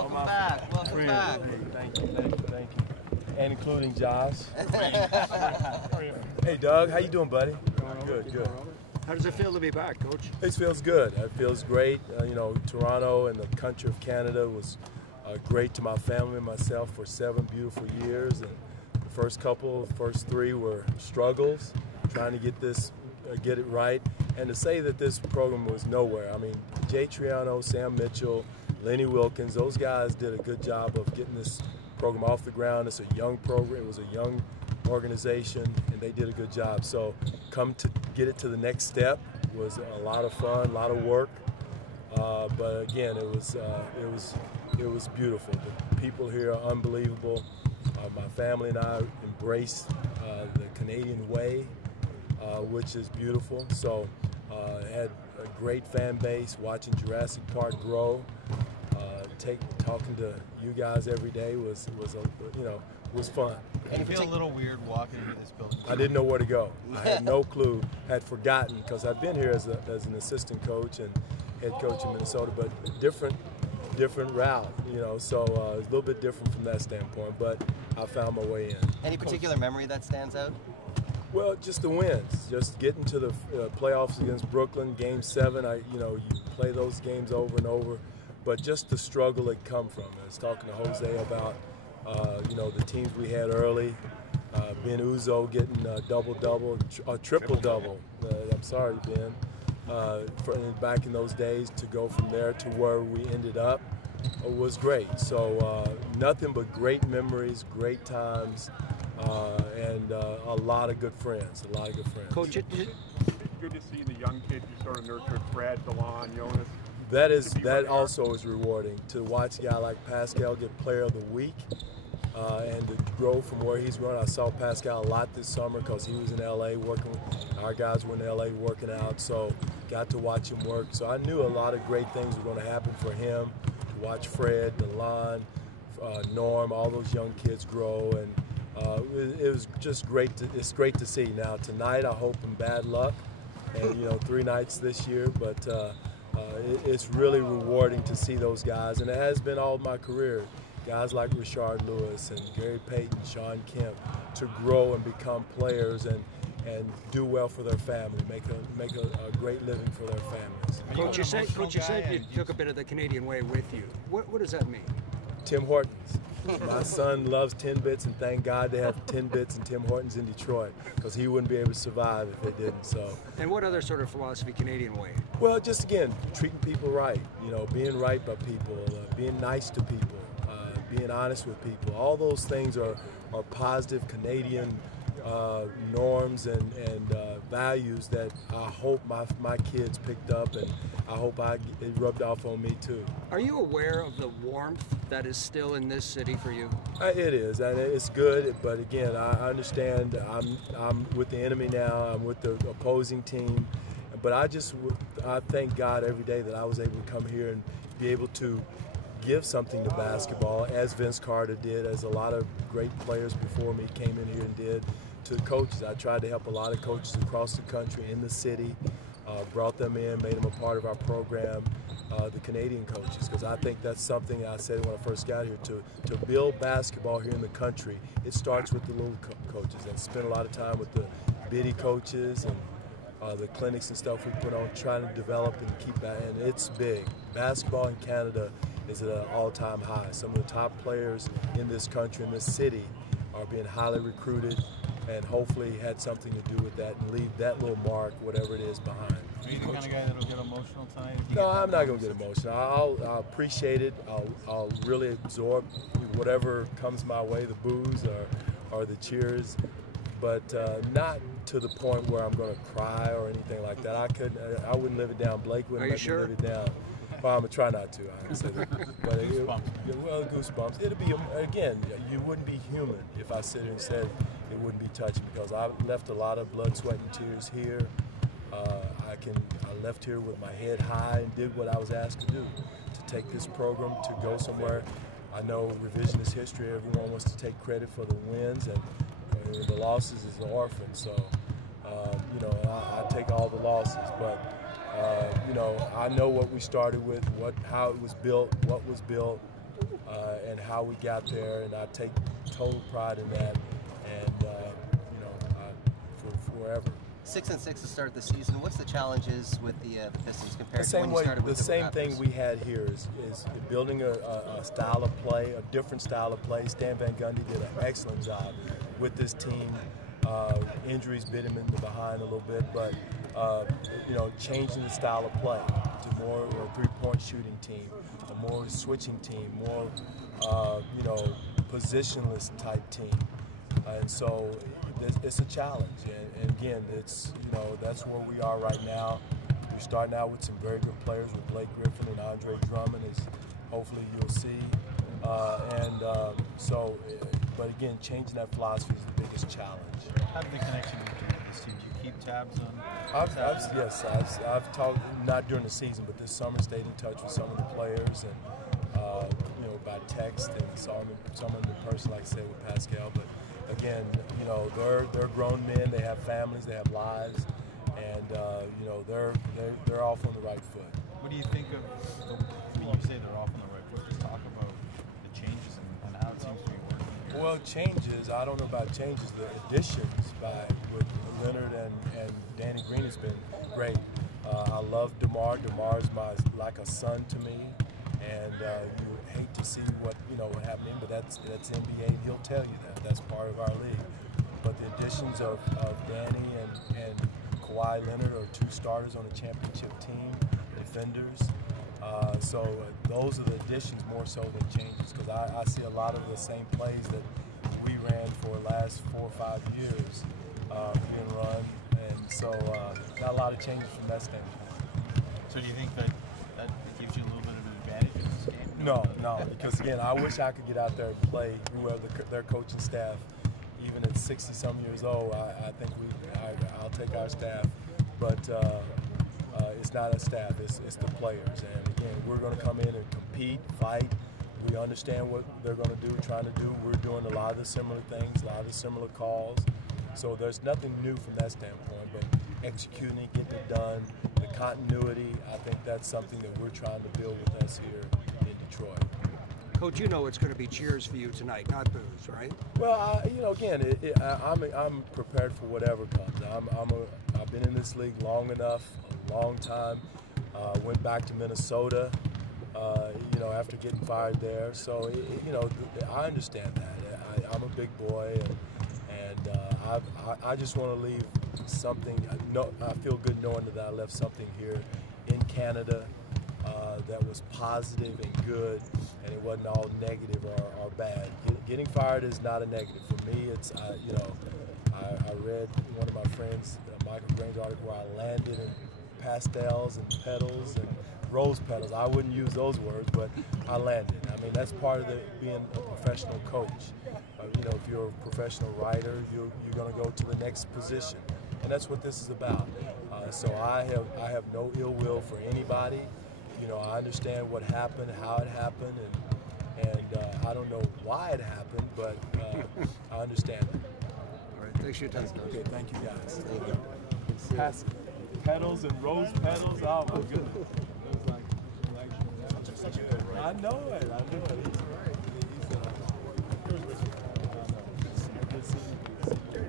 welcome back. Welcome back. Hey, thank you. And including Josh. Hey, Doug, how you doing, buddy? Good. How does it feel to be back, Coach? It feels good. It feels great. Toronto and the country of Canada was great to my family and myself for 7 beautiful years. And the first 3 were struggles, trying to get it right. And to say that this program was nowhere. I mean, Jay Triano, Sam Mitchell, Lenny Wilkins, those guys did a good job of getting this program off the ground. It's a young program. It was a young organization, and they did a good job. So come to get it to the next step was a lot of fun, a lot of work. But again, it was beautiful. The people here are unbelievable. My family and I embraced the Canadian way, which is beautiful. So had a great fan base, watching Jurassic Park grow. Talking to you guys every day was fun. And you feel a little weird walking into this building? I didn't know where to go. I had no clue. Had forgotten because I've been here as an assistant coach and head coach in Minnesota, but different route. So it's a little bit different from that standpoint. But I found my way in. Any particular memory that stands out? Well, just the wins, just getting to the playoffs against Brooklyn, Game 7. You play those games over and over, but just the struggle that come from it. I was talking to Jose about, the teams we had early. Ben Uzo getting a double-double, a triple-double. I'm sorry, Ben. Back in those days, to go from there to where we ended up was great. So nothing but great memories, great times. And a lot of good friends. Coach, it's good to see the young kids you sort of nurtured, Fred, Delon, Jonas. That also is rewarding to watch a guy like Pascal get Player of the Week and to grow from where he's grown. I saw Pascal a lot this summer because he was in LA working. Our guys were in LA working out, so got to watch him work. So I knew a lot of great things were going to happen for him. To watch Fred, Delon, Norm, all those young kids grow, and it was just great. It's great to see. Now tonight, I hope in bad luck, and 3 nights this year, but it's really rewarding to see those guys, and it has been all my career. Guys like Rashard Lewis and Gary Payton, Sean Kemp, to grow and become players and do well for their family, make a great living for their families. Coach, you said you took a bit of the Canadian way with you. What does that mean? Tim Hortons. My son loves 10 bits, and thank God they have 10 bits and Tim Hortons in Detroit, because he wouldn't be able to survive if they didn't. So. And what other sort of philosophy, Canadian way? Well, just again, treating people right. Being right by people, being nice to people, being honest with people. All those things are positive Canadian norms and values that I hope my kids picked up, and I hope it rubbed off on me too. Are you aware of the warmth that is still in this city for you? It is, and it's good. But again, I understand. I'm with the enemy now. I'm with the opposing team, but I thank God every day that I was able to come here and be able to give something to basketball, as Vince Carter did, as a lot of great players before me came in here and did, to the coaches. I tried to help a lot of coaches across the country, in the city, brought them in, made them a part of our program, the Canadian coaches, because I think that's something I said when I first got here, to build basketball here in the country, it starts with the little coaches, and spend a lot of time with the bitty coaches and the clinics and stuff we put on, trying to develop and keep that, and it's big. Basketball in Canada is at an all-time high. Some of the top players in this country, in this city, are being highly recruited, and hopefully had something to do with that and leave that little mark, whatever it is, behind. Are you the kind of guy that'll get emotional tonight? No, I'm not going to get emotional. I'll appreciate it. I'll really absorb whatever comes my way, the boos or the cheers, but not to the point where I'm going to cry or anything like that. I wouldn't live it down. Blake wouldn't let me live it down. Well, I'm going to try not to, honestly. But goosebumps. It'll be, again, you wouldn't be human if I sit here and said it wouldn't be touching, because I left a lot of blood, sweat, and tears here. I left here with my head high and did what I was asked to do, to take this program to go somewhere. I know revisionist history, everyone wants to take credit for the wins, and the losses is the orphan. So, I take all the losses, but I know what we started with, how it was built, what was built, and how we got there, and I take total pride in that, and you know, for forever. 6-6 to start the season. What's the challenges with the Pistons compared The to when same you way, started with the same Raptors? thing we had here is building a style of play, a different style of play. Stan Van Gundy did an excellent job with this team. Injuries bit him in the behind a little bit, but you know, changing the style of play to more of a three-point shooting team, a more switching team, more you know, positionless type team, and so it's a challenge. And again, it's, you know, that's where we are right now. We're starting out with some very good players with Blake Griffin and Andre Drummond, as hopefully you'll see, so. But again, changing that philosophy is the biggest challenge. How did the connection with this team? Do you keep tabs on? Yes, I've talked, not during the season, but this summer stayed in touch with some of the players, and you know, by text, and some of them in person, like I said, with Pascal. But again, you know, they're grown men. They have families. They have lives, and you know, they're off on the right foot. What do you think of? When you say they're off on the right foot, just talk about the changes and how it seems to be working. Well, changes, I don't know about changes. The additions with Leonard and Danny Green has been great. I love DeMar. DeMar is like a son to me, and you hate to see what happening, but that's NBA. He'll tell you that. That's part of our league. But the additions of Danny and Kawhi Leonard are two starters on a championship team, defenders. So those are the additions more so than changes, because I see a lot of the same plays that we ran for the last 4 or 5 years being run, and so not a lot of changes from that standpoint. So do you think that gives you a little bit of an advantage in this game? No, because again, I wish I could get out there and play whoever their coaching staff, even at 60-some years old. I think I'll take our staff, but it's not a staff, it's the players. And again, we're going to come in and compete, fight. We understand what they're going to do, trying to do. We're doing a lot of the similar things, a lot of the similar calls. So there's nothing new from that standpoint, but executing, getting it done, the continuity, I think that's something that we're trying to build with us here in Detroit. Coach, you know it's going to be cheers for you tonight, not booze, right? Well, you know, again, I'm prepared for whatever comes. I've been in this league long enough, a long time. Went back to Minnesota, you know, after getting fired there. So, you know, I understand that. I'm a big boy, and I just want to leave something. I feel good knowing that I left something here in Canada that was positive and good, and it wasn't all negative or bad. Getting fired is not a negative. For me, it's, you know, I read one of my friends, Michael Grain's article, where I landed in pastels and petals and rose petals. I wouldn't use those words, but I landed. I mean, that's part of being a professional coach. You know, if you're a professional writer, you're going to go to the next position, and that's what this is about. So I have no ill will for anybody. You know, I understand what happened, how it happened, and I don't know why it happened, but I understand it. All right, thanks for your time. Okay, thank you guys. Thank you. Petals and rose petals. Oh my goodness. It was like I know it. He's good seeing you.